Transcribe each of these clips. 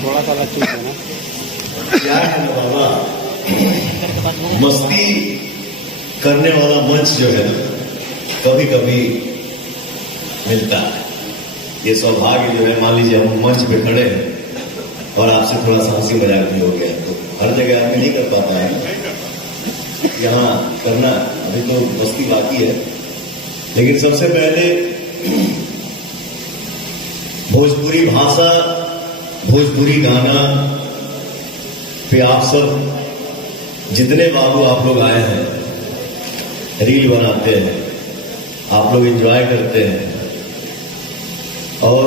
थोड़ा सा चूक है ना, क्या है ना बाबा, मस्ती करने वाला मंच जो है ना कभी कभी मिलता है। ये सौभाग्य जो है, मान लीजिए हम मंच पे खड़े हैं और आपसे थोड़ा सा हंसी मजाक भी हो गया, तो हर जगह आदमी नहीं कर पाता है, यहाँ करना अभी तो मस्ती बाकी है। लेकिन सबसे पहले भोजपुरी भाषा, भोजपुरी गाना पे आप सब जितने बाबू आप लोग आए हैं, रील बनाते हैं, आप लोग एंजॉय करते हैं, और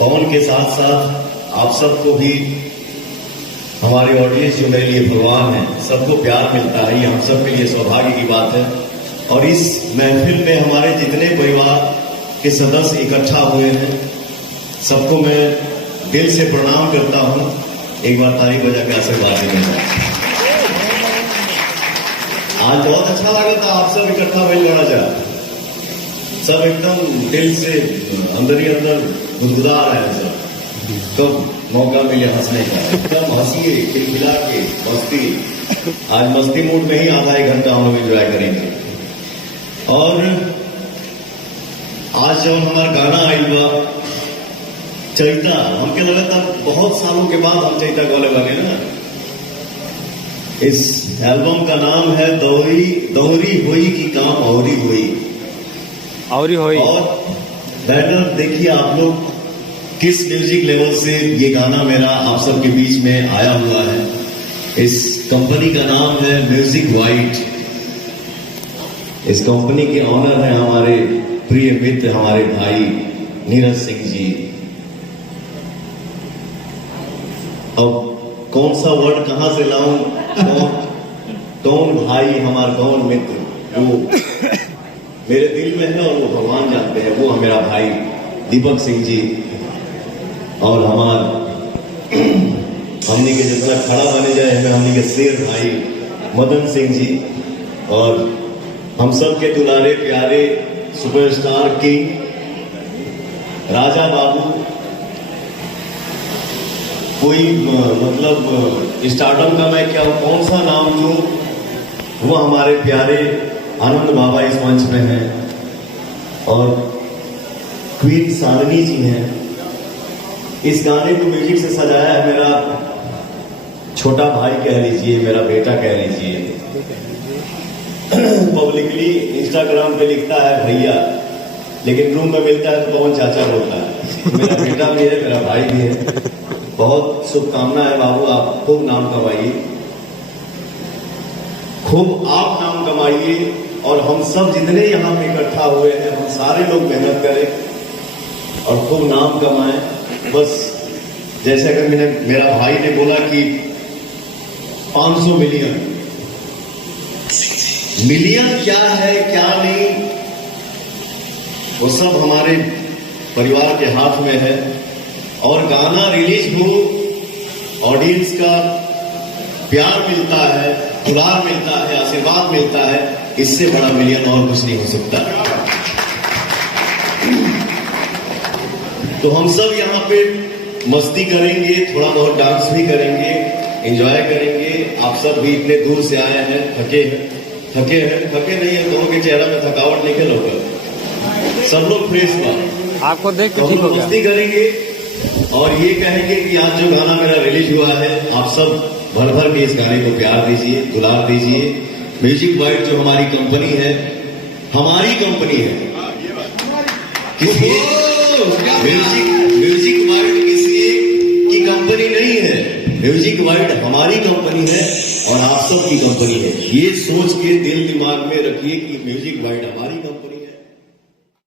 पवन के साथ साथ आप सबको भी, हमारे ऑडियंस जो मेरे लिए भगवान है, सबको प्यार मिलता है, ये हम सब के लिए सौभाग्य की बात है। और इस महफिल में हमारे जितने परिवार के सदस्य इकट्ठा हुए हैं, सबको मैं दिल से प्रणाम करता हूं। एक बार ताली बजा के आशीर्वाद देना। आज बहुत अच्छा लगा था, आप सब इकट्ठा हुए लड़ा जा, सब एकदम दिल से अंदर ही अंदर गुदगुदा रहे हैं सब। कब मौका मिले हंसने का, एकदम हंसिए, खिलखिला के मस्ती। आज मस्ती मूड में ही आधा एक घंटा हम लोग एंजॉय करेंगे। और आज जब हमारा गाना आइल बा चैता, हमके लगा था बहुत सालों के बाद हम चैता गौले बने ना। इस एल्बम का नाम है दोहरी दोहरी हुई की काम औरी हुई। और बैनर देखिए आप लोग, किस म्यूजिक लेवल से ये गाना मेरा आप सबके बीच में आया हुआ है। इस कंपनी का नाम है म्यूजिक वाइट। इस कंपनी के ऑनर हैं हमारे प्रिय मित्र, हमारे भाई नीरज सिंह जी। अब कौन सा वर्ड कहां से लाऊं, कौन भाई हमारा, कौन मित्र, वो मेरे दिल में है और वो भगवान जानते हैं। वो है मेरा भाई दीपक सिंह जी, और हमने के जितना खड़ा बने जाए हमें, हमने के शेर भाई मदन सिंह जी, और हम सब के दुलारे प्यारे सुपरस्टार किंग राजा बाबू। कोई मतलब स्टार्टअप का मैं क्या कौन सा नाम लूं, वो हमारे प्यारे आनंद बाबा इस मंच में हैं, और क्वीन साधनी जी हैं। इस गाने को म्यूजिक से सजाया है मेरा छोटा भाई कह लीजिए, मेरा बेटा कह लीजिए। पब्लिकली इंस्टाग्राम पे लिखता है भैया, लेकिन रूम में मिलता है तो पवन चाचा बोलता है। मेरा बेटा भी है, मेरा भाई भी है। बहुत शुभकामना है बाबू, आप खूब नाम कमाइए, खूब आप नाम कमाइए, और हम सब जितने यहाँ पे इकट्ठा हुए हैं, हम सारे लोग मेहनत करें और खूब नाम कमाएं। बस जैसे अगर मेरा भाई ने बोला कि 500 मिलियन, मिलियन क्या है क्या नहीं, वो सब हमारे परिवार के हाथ में है। और गाना रिलीज हो, ऑडियंस का प्यार मिलता है, दुलार मिलता है, आशीर्वाद मिलता है, इससे बड़ा मिलियन और कुछ नहीं हो सकता। तो हम सब यहाँ पे मस्ती करेंगे, थोड़ा बहुत डांस भी करेंगे, एंजॉय करेंगे। आप सब भी इतने दूर से आए हैं, थके नहीं है, दोनों के चेहरा में थकावट नहीं होगा, सब लोग फ्रेश बा, आपको देख के ठीक हो गया। मस्ती करेंगे और ये कहेंगे कि आज जो गाना मेरा रिलीज हुआ है, आप सब भर भर के इस गाने को प्यार दीजिए, दुलार दीजिए। म्यूजिक वाइट जो हमारी कंपनी है, हमारी कंपनी है, किसी म्यूजिक वाइट किसी की कंपनी नहीं है, म्यूजिक वाइट हमारी कंपनी है और आप सब की कंपनी है। ये सोच के दिल दिमाग में रखिए कि म्यूजिक वाइट हमारी कंपनी